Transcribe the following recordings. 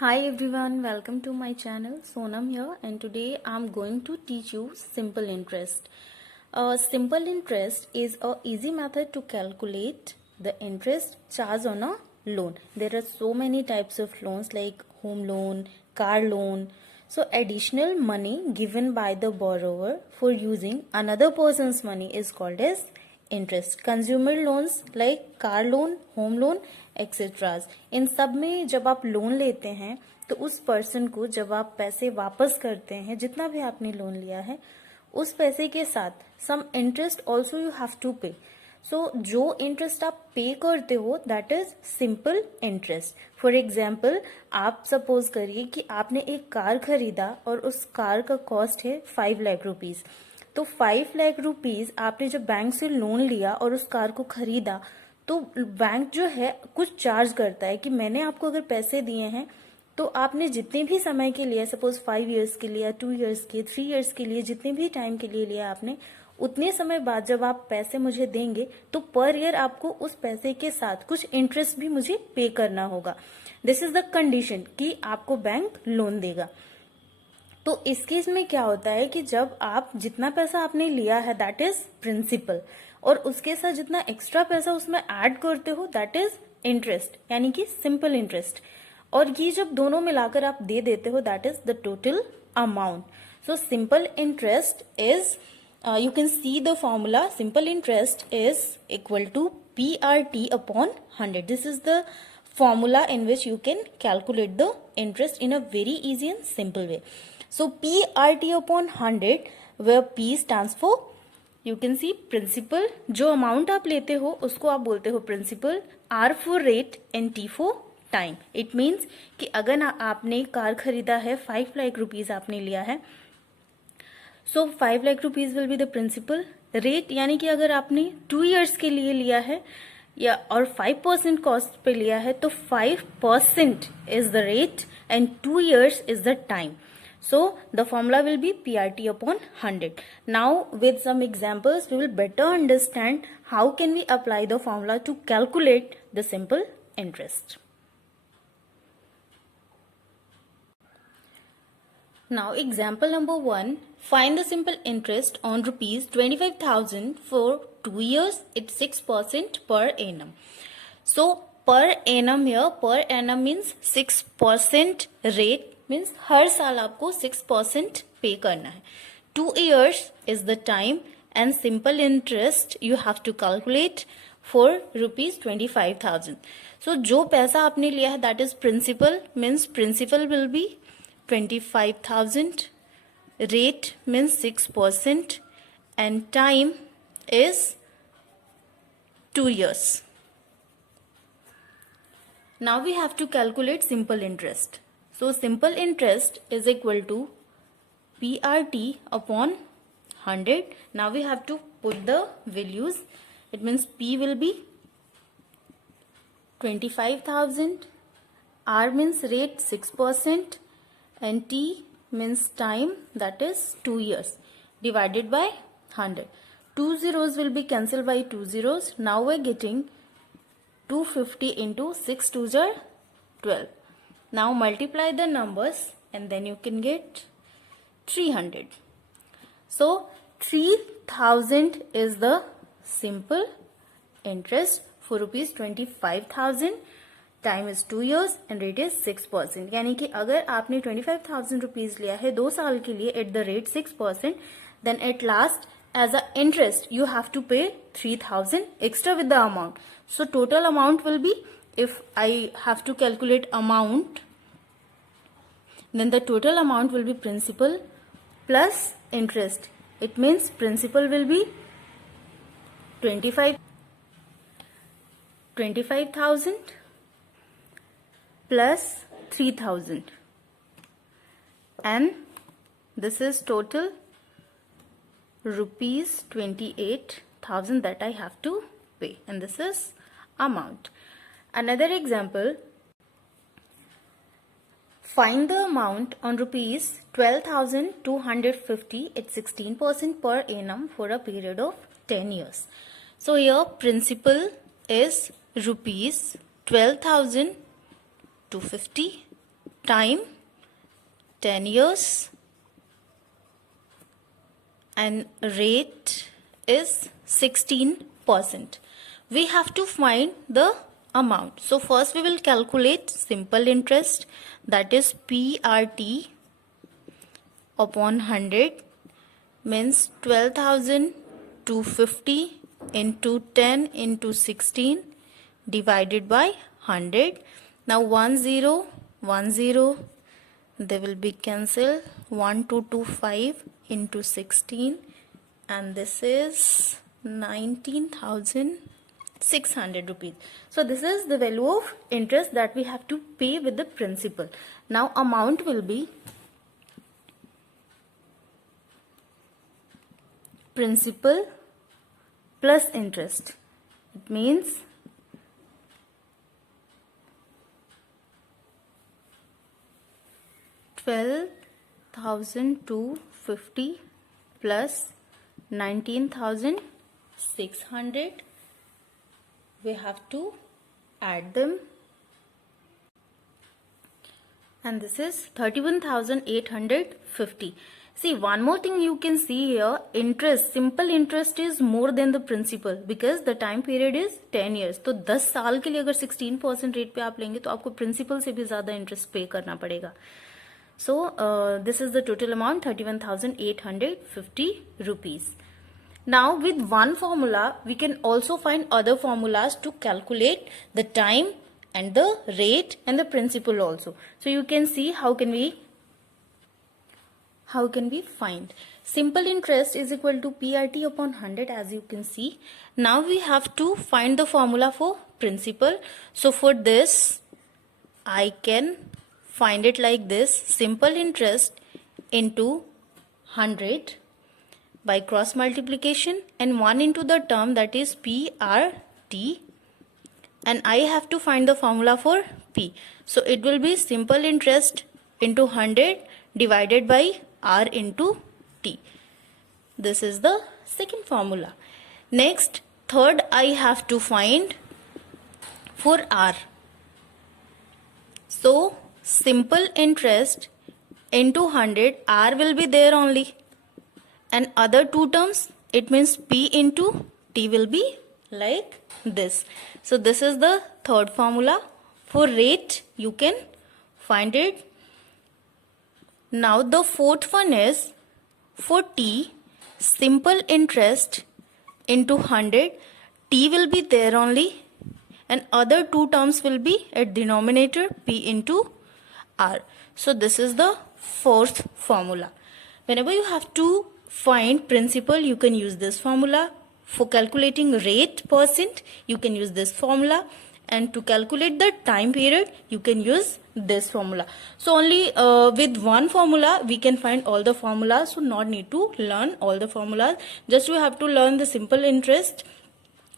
Hi everyone, welcome to my channel. Sonam here, and today I'm going to teach you simple interest. Simple interest is a easy method to calculate the interest charged on a loan. There are so many types of loans like home loan, car loan. So additional money given by the borrower for using another person's money is called as interest. Consumer loans like car loan, home loan etcetera, इन सब में जब आप loan लेते हैं तो उस person को जब आप पैसे वापस करते हैं, जितना भी आपने लोन लिया है उस पैसे के साथ some interest also you have to pay. So जो इंटरेस्ट आप पे करते हो that is simple interest. For example, आप सपोज करिए कि आपने एक कार खरीदा और उस कार का कॉस्ट है 5 लाख रुपीज. तो 5 लाख रुपीज आपने जब बैंक से लोन लिया और उस कार को खरीदा तो बैंक जो है कुछ चार्ज करता है कि मैंने आपको अगर पैसे दिए हैं तो आपने जितने भी समय के लिए, सपोज 5 इयर्स के लिए, 2 इयर्स के, 3 इयर्स के लिए, जितने भी टाइम के लिए लिया आपने, उतने समय बाद जब आप पैसे मुझे देंगे तो पर ईयर आपको उस पैसे के साथ कुछ इंटरेस्ट भी मुझे पे करना होगा. दिस इज द कंडीशन कि आपको बैंक लोन देगा. तो इस केस में क्या होता है कि जब आप जितना पैसा आपने लिया है दैट इज प्रिंसिपल, और उसके साथ जितना एक्स्ट्रा पैसा उसमें ऐड करते हो दैट इज इंटरेस्ट, यानी कि सिंपल इंटरेस्ट. और ये जब दोनों मिलाकर आप दे देते हो that is the total amount. So simple interest is, you can see the formula. Simple interest is equal to PRT upon 100. This is the formula in which you can calculate the interest in a very easy and simple way. So PRT upon 100, where P stands for, you can see principal. जो amount आप लेते हो उसको आप बोलते हो principal, R for rate and T for time. It means कि अगर आपने कार खरीदा है 5 लाख रुपीज आपने लिया है, so 5 lakh rupees will be the principal rate, यानी कि अगर आपने 2 इयर्स के लिए लिया है या और 5% कॉस्ट पे लिया है तो 5% is the rate and 2 years is the time. So the formula will be PRT upon 100. Now with some examples we will better understand how can we apply the formula to calculate the simple interest. Now example number 1, find the simple interest on rupees 25,000 for 2 years at 6% per annum. So per annum here, per annum means 6% rate, means हर साल आपको 6% पे करना है. 2 years is the time and simple interest you have to calculate for rupees 25,000. So जो पैसा आपने लिया है that is principal, means principal will be 25,000, rate means 6% and time is 2 years. Now we have to calculate simple interest. So simple interest is equal to PRT upon 100. Now we have to put the values. It means P will be 25,000, R means rate 6%, and T means time, that is 2 years, divided by 100. 2 zeros will be cancelled by 2 zeros. Now we're getting 250 into 6 2s are 12. Now multiply the numbers and then you can get 300. So 3,000 is the simple interest for rupees 25,000. Time is 2 years and rate is 6%. यानी कि अगर आपने 25,000 rupees लिया है 2 साल के लिए at the rate 6%, then at last as a interest you have to pay 3,000 extra with the amount. So total amount will be, if I have to calculate amount, then the total amount will be principal plus interest. It means principal will be 25,000 plus 3,000, and this is total rupees 28,000 that I have to pay, and this is amount. Another example, find the amount on rupees 12,250 at 16% per annum for a period of 10 years. So here principal is rupees 12,250 time 10 years and rate is 16%. We have to find the amount. So first we will calculate simple interest, that is PRT upon 100 means 12,250 into 10 into 16 divided by 100. Now 10 they will be cancelled, 1225 into 16 and this is 19,600 rupees. So this is the value of interest that we have to pay with the principal. Now amount will be principal plus interest. It means 12,250 plus 19,600. We have to add them and this is 31,850. See, one more thing you can see here, interest, simple interest is more than the principal because the time period is 10 years. तो 10 साल के लिए अगर 16% rate पे आप लेंगे तो आपको प्रिंसिपल से भी ज़्यादा इंटरेस्ट पे करना पड़ेगा. So this is the total amount, 31,850 rupees. Now with one formula, we can also find other formulas to calculate the time and the rate and the principal also. So you can see how can we find. Simple interest is equal to PRT upon 100 as you can see. Now we have to find the formula for principal. So for this, I can find it like this, simple interest into 100 by cross multiplication and 1 into the term that is PRT and I have to find the formula for P. So it will be simple interest into 100 divided by R into T. This is the second formula. Next, third I have to find for R. So simple interest into 100, R will be there only and other two terms, it means P into T will be like this. So this is the third formula. For rate you can find it. Now the fourth one is for T, simple interest into 100, T will be there only and other two terms will be at denominator P into R. So this is the fourth formula. Whenever you have to find principal, you can use this formula. For calculating rate percent, you can use this formula. And to calculate the time period, you can use this formula. So only with one formula, we can find all the formulas. So not need to learn all the formulas. Just you have to learn the simple interest,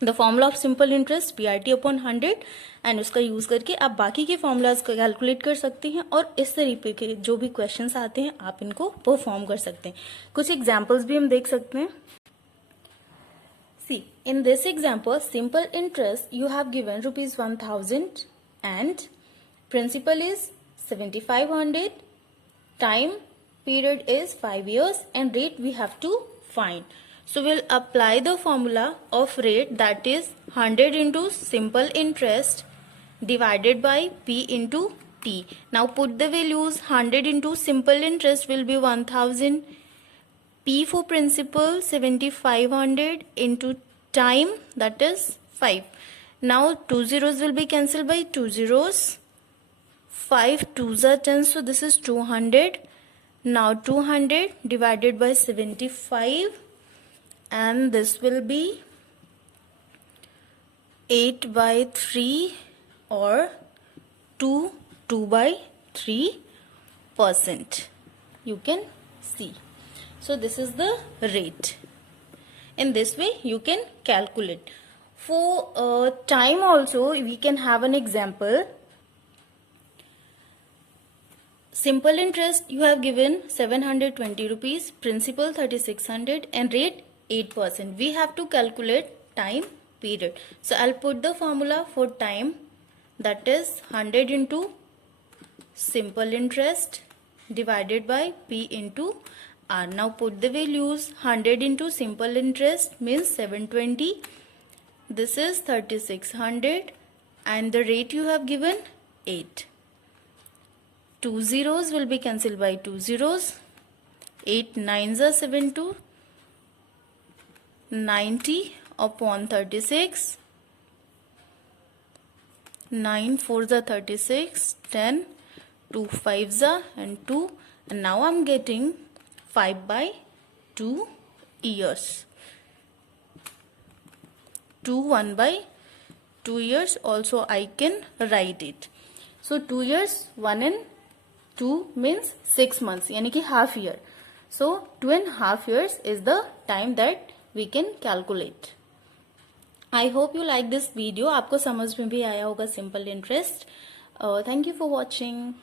the formula of simple interest PRT upon 100 and उसका use करके आप बाकी के formulas को calculate कर सकते हैं और इस तरीके के जो भी क्वेश्चंस आते हैं आप इनको परफॉर्म कर सकते हैं. कुछ एग्जांपल्स भी हम देख सकते हैं. See, in this example, simple interest you have given rupees 1,000 and principal is 7,500, time period is 5 years and rate we have to find. So we'll apply the formula of rate, that is 100 into simple interest divided by P into T. Now put the values. 100 into simple interest will be 1,000. P for principal 7,500 into time, that is 5. Now 2 zeros will be cancelled by 2 zeros. 5 2s are 10, so this is 200. Now 200 divided by 75 and this will be 8 by 3 or 2 by 3%. You can see. So this is the rate. In this way you can calculate. For time also we can have an example. Simple interest you have given 720 rupees, principal 3,600 and rate 8%. We have to calculate time period. So I'll put the formula for time, that is 100 into simple interest divided by P into R. Now put the values. 100 into simple interest means 720. This is 3600 and the rate you have given 8. 2 zeros will be cancelled by 2 zeros. 8 nines are 72. 90 upon 36. 9 fours are 36. 10. 2 fives are and 2. And now I'm getting 5 by 2 years. 2 1 by 2 years also I can write it. So 2 years 1 and 2 means 6 months यानी कि half year. So 2.5 years is the time that we can calculate. I hope you like this video. आपको समझ में भी आया होगा simple interest. Thank you for watching.